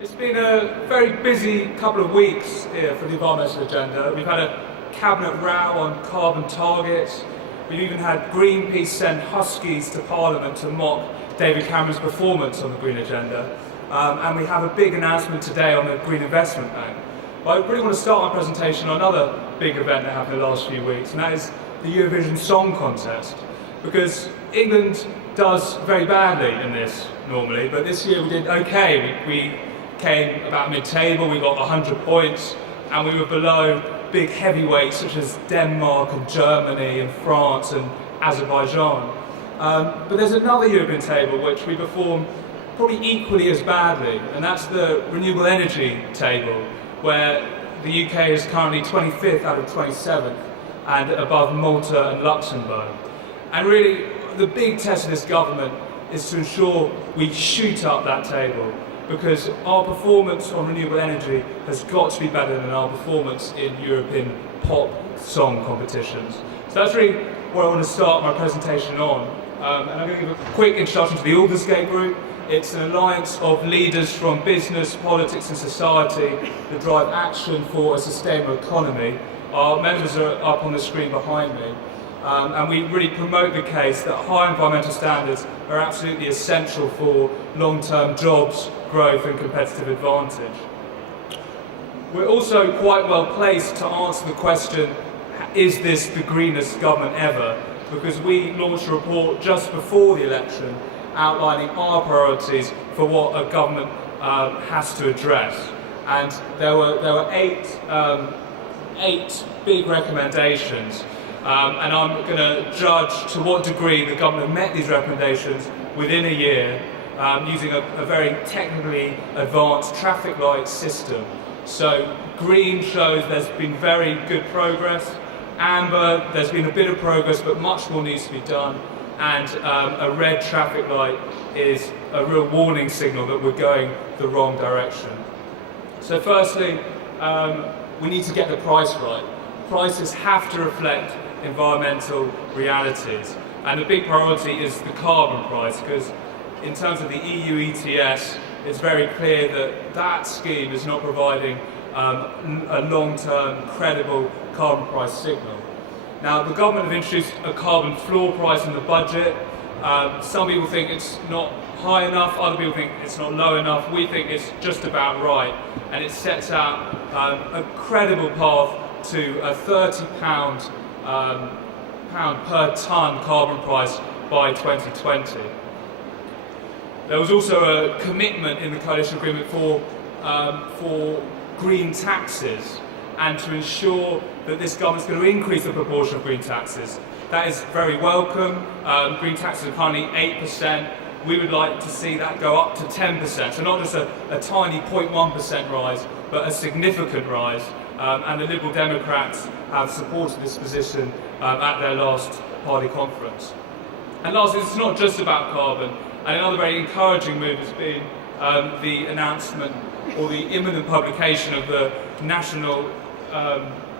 It's been a very busy couple of weeks here for the environmental agenda. We've had a cabinet row on carbon targets. We've even had Greenpeace send huskies to Parliament to mock David Cameron's performance on the green agenda. And we have a big announcement today on the Green Investment Bank. But I really want to start my presentation on another big event that happened in the last few weeks, and that is the Eurovision Song Contest. Because England does very badly in this normally, but this year we did okay. We came about mid-table, we got 100 points, and we were below big heavyweights such as Denmark and Germany and France and Azerbaijan. But there's another European table which we perform probably equally as badly, and that's the renewable energy table, where the UK is currently 25th out of 27th and above Malta and Luxembourg. And really, the big test of this government is to ensure we shoot up that table, because our performance on renewable energy has got to be better than our performance in European pop song competitions. So that's really what I want to start my presentation on. And I'm going to give a quick introduction to the Aldersgate Group. It's an alliance of leaders from business, politics and society that drive action for a sustainable economy. Our members are up on the screen behind me. And we really promote the case that high environmental standards are absolutely essential for long-term jobs, growth and competitive advantage. We're also quite well placed to answer the question, is this the greenest government ever? Because we launched a report just before the election outlining our priorities for what a government has to address. And there were eight big recommendations. And I'm going to judge to what degree the government met these recommendations within a year using a very technically advanced traffic light system. So green shows there's been very good progress. Amber, there's been a bit of progress, but much more needs to be done. And a red traffic light is a real warning signal that we're going the wrong direction. So firstly, we need to get the price right. Prices have to reflect environmental realities. And a big priority is the carbon price, because in terms of the EU ETS, it's very clear that that scheme is not providing a long-term, credible carbon price signal. Now, the government have introduced a carbon floor price in the budget. Some people think it's not high enough, other people think it's not low enough. We think it's just about right, and it sets out a credible path to a £30 per tonne carbon price by 2020. There was also a commitment in the coalition agreement for green taxes, and to ensure that this government's going to increase the proportion of green taxes. That is very welcome. Green taxes are currently 8%. We would like to see that go up to 10%. So not just a tiny 0.1% rise, but a significant rise. And the Liberal Democrats have supported this position at their last party conference. And lastly, it's not just about carbon. And another very encouraging move has been the announcement or the imminent publication of the National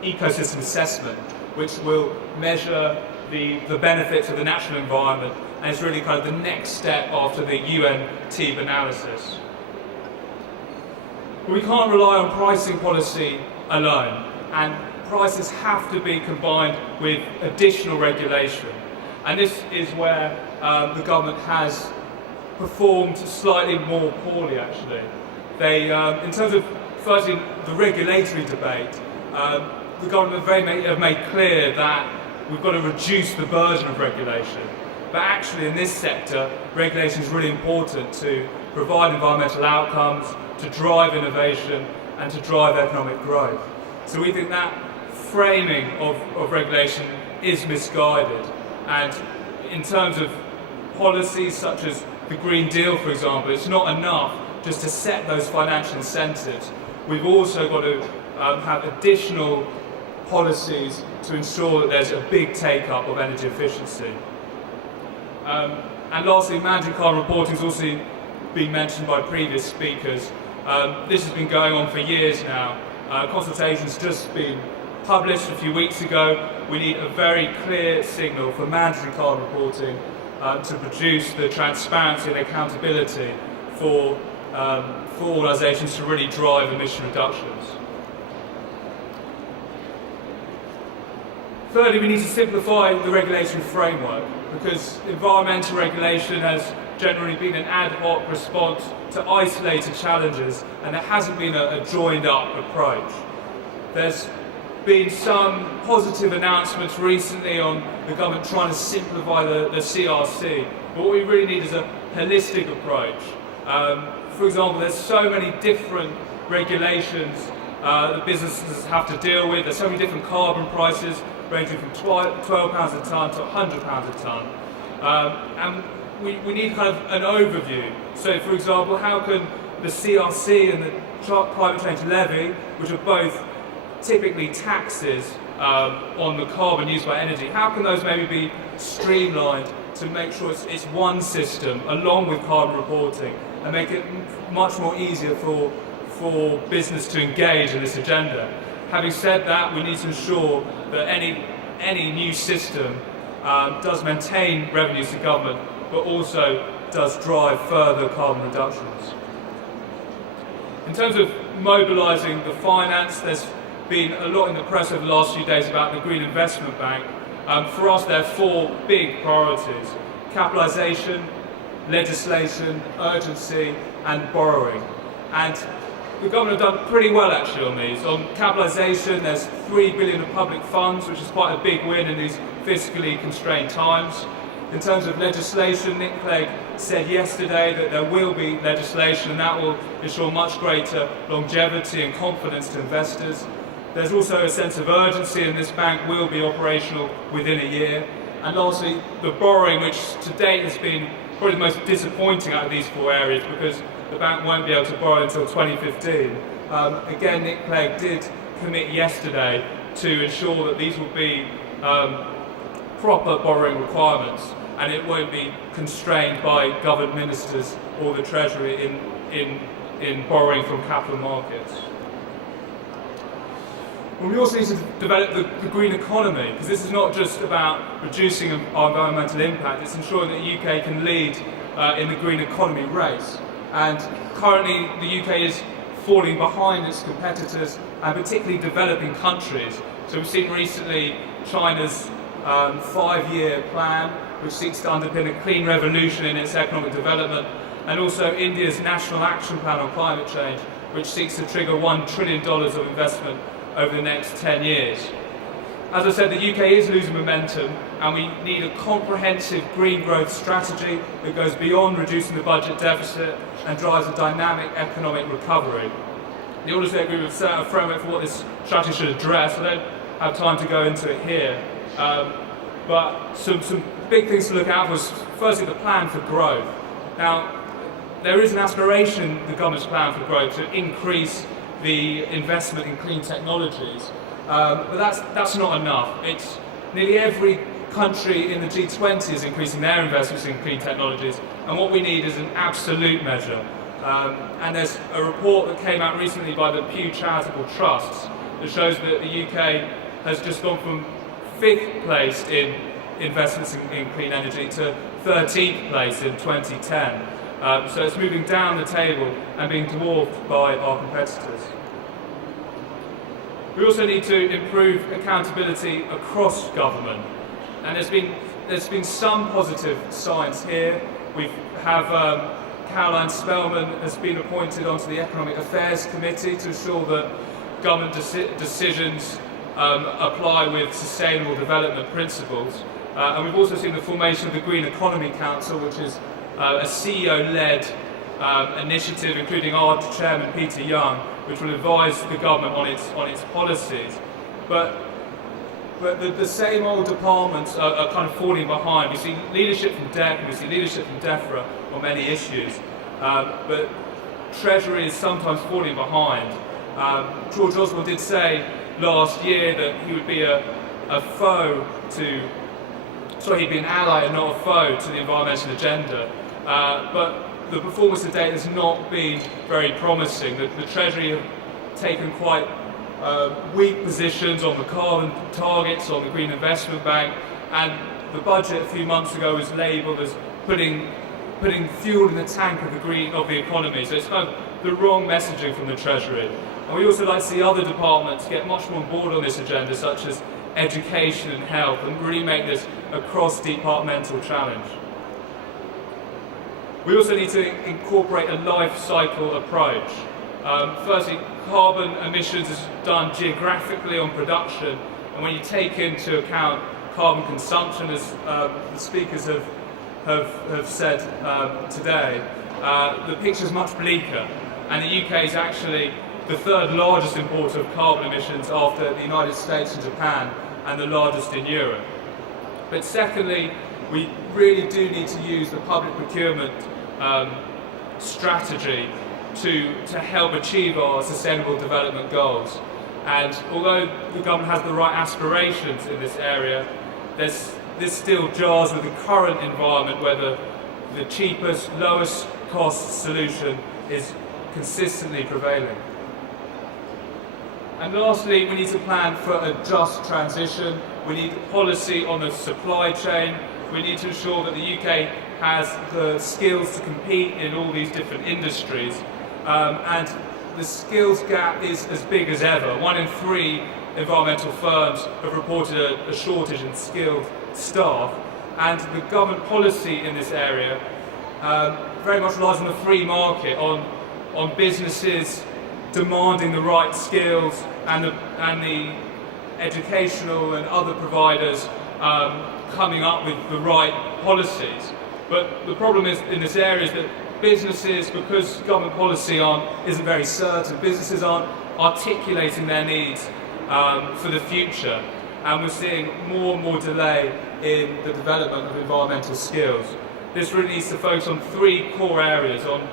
Ecosystem Assessment, which will measure the benefits of the natural environment, and it's really kind of the next step after the UN TEEB analysis. But we can't rely on pricing policy alone, and prices have to be combined with additional regulation. And this is where the government has performed slightly more poorly, actually. They, in terms of, firstly, the regulatory debate, the government have made clear that we've got to reduce the burden of regulation. But actually, in this sector, regulation is really important to provide environmental outcomes, to drive innovation, and to drive economic growth. So we think that framing of regulation is misguided. And in terms of policies such as the Green Deal, for example, it's not enough just to set those financial incentives. We've also got to have additional policies to ensure that there's a big take-up of energy efficiency. And lastly, mandatory carbon reporting has also been mentioned by previous speakers. This has been going on for years now. Consultation's just been published a few weeks ago. We need a very clear signal for mandatory carbon reporting to produce the transparency and accountability for for organisations to really drive emission reductions. Thirdly, we need to simplify the regulatory framework, because environmental regulation has generally been an ad hoc response to isolated challenges, and there hasn't been a joined-up approach. There's been some positive announcements recently on the government trying to simplify the CRC, but what we really need is a holistic approach. For example, there's so many different regulations that businesses have to deal with. There's so many different carbon prices, ranging from £12 a tonne to £100 a tonne. And we need kind of an overview. So, for example, how can the CRC and the climate change levy, which are both typically taxes on the carbon used by energy, how can those maybe be streamlined to make sure it's one system along with carbon reporting, and make it much more easier for business to engage in this agenda? Having said that, we need to ensure that any new system does maintain revenues to government, but also does drive further carbon reductions. In terms of mobilising the finance, there's been a lot in the press over the last few days about the Green Investment Bank. For us, there are four big priorities: capitalisation, legislation, urgency, and borrowing. And the government have done pretty well actually on these. On capitalisation, there's £3 billion of public funds, which is quite a big win in these fiscally constrained times. In terms of legislation, Nick Clegg said yesterday that there will be legislation, and that will ensure much greater longevity and confidence to investors. There's also a sense of urgency, and this bank will be operational within a year. And lastly, the borrowing, which to date has been probably the most disappointing out of these four areas, because the bank won't be able to borrow until 2015. Again, Nick Clegg did commit yesterday to ensure that these will be proper borrowing requirements, and it won't be constrained by government ministers or the Treasury in borrowing from capital markets. Well, we also need to develop the green economy, because this is not just about reducing our environmental impact, it's ensuring that the UK can lead in the green economy race. And currently the UK is falling behind its competitors, and particularly developing countries. So we've seen recently China's 5-year plan, which seeks to underpin a clean revolution in its economic development, and also India's National Action Plan on Climate Change, which seeks to trigger $1 trillion of investment over the next 10 years. As I said, the UK is losing momentum, and we need a comprehensive green growth strategy that goes beyond reducing the budget deficit and drives a dynamic economic recovery. The Audit Agreement set out a framework for what this strategy should address. I don't have time to go into it here, but some big things to look out for is firstly the plan for growth. Now, there is an aspiration in the government's plan for growth to increase the investment in clean technologies. But that's not enough. It's nearly every country in the G20 is increasing their investments in clean technologies, and what we need is an absolute measure. And there's a report that came out recently by the Pew Charitable Trusts that shows that the UK has just gone from 5th place in investments in clean energy to 13th place in 2010. So it's moving down the table and being dwarfed by our competitors. We also need to improve accountability across government, and there's been some positive signs here. We have Caroline Spellman has been appointed onto the Economic Affairs Committee to ensure that government decisions apply with sustainable development principles. And we've also seen the formation of the Green Economy Council, which is a CEO-led initiative, including our chairman Peter Young, which will advise the government on its policies. But the same old departments are kind of falling behind. We see leadership from DEC, we see leadership from DEFRA on many issues, but Treasury is sometimes falling behind. George Osborne did say last year that he would be he'd be an ally and not a foe to the environmental agenda. But the performance to date has not been very promising. The Treasury have taken quite weak positions on the carbon targets, on the Green Investment Bank, and the budget a few months ago was labelled as putting putting fuel in the tank of the economy. So it's kind of the wrong messaging from the Treasury. And we also like to see other departments get much more on board on this agenda, such as education and health, and really make this a cross-departmental challenge. We also need to incorporate a life cycle approach. Firstly, carbon emissions is done geographically on production, and when you take into account carbon consumption, as the speakers have said today, the picture is much bleaker, and the UK is actually the third largest importer of carbon emissions after the United States and Japan, and the largest in Europe. But secondly, we really do need to use the public procurement strategy to help achieve our sustainable development goals. And although the government has the right aspirations in this area, this still jars with the current environment where the cheapest, lowest cost solution is consistently prevailing. And lastly, we need to plan for a just transition. We need policy on the supply chain. We need to ensure that the UK has the skills to compete in all these different industries. And the skills gap is as big as ever. 1 in 3 environmental firms have reported a shortage in skilled staff. And the government policy in this area very much relies on the free market, on businesses demanding the right skills and the educational and other providers coming up with the right policies. But the problem is in this area is that businesses, because government policy isn't very certain, businesses aren't articulating their needs for the future, and we're seeing more and more delay in the development of environmental skills. This really needs to focus on 3 core areas, on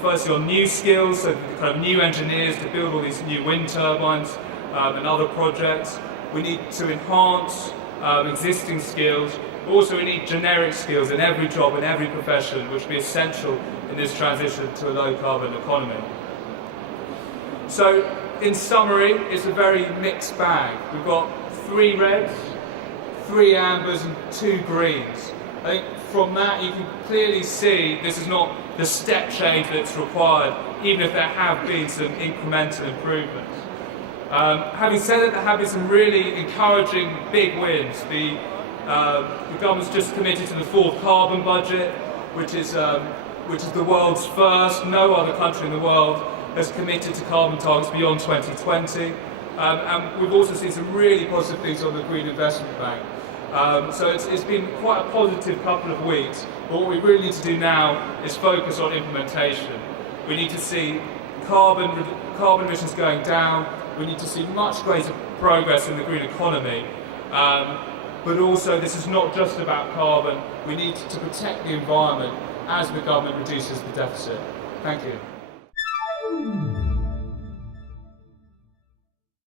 firstly on new skills, so kind of new engineers to build all these new wind turbines and other projects. We need to enhance existing skills. Also, we need generic skills in every job, in every profession, which will be essential in this transition to a low-carbon economy. So, in summary, it's a very mixed bag. We've got 3 reds, 3 ambers and 2 greens. I think from that you can clearly see this is not the step change that's required, even if there have been some incremental improvements. Having said that, there have been some really encouraging big wins. The government's just committed to the 4th carbon budget, which is the world's first. No other country in the world has committed to carbon targets beyond 2020. And we've also seen some really positive things on the Green Investment Bank. So it's been quite a positive couple of weeks, but what we really need to do now is focus on implementation. We need to see carbon emissions going down. We need to see much greater progress in the green economy. But also, this is not just about carbon. We need to protect the environment as the government reduces the deficit. Thank you.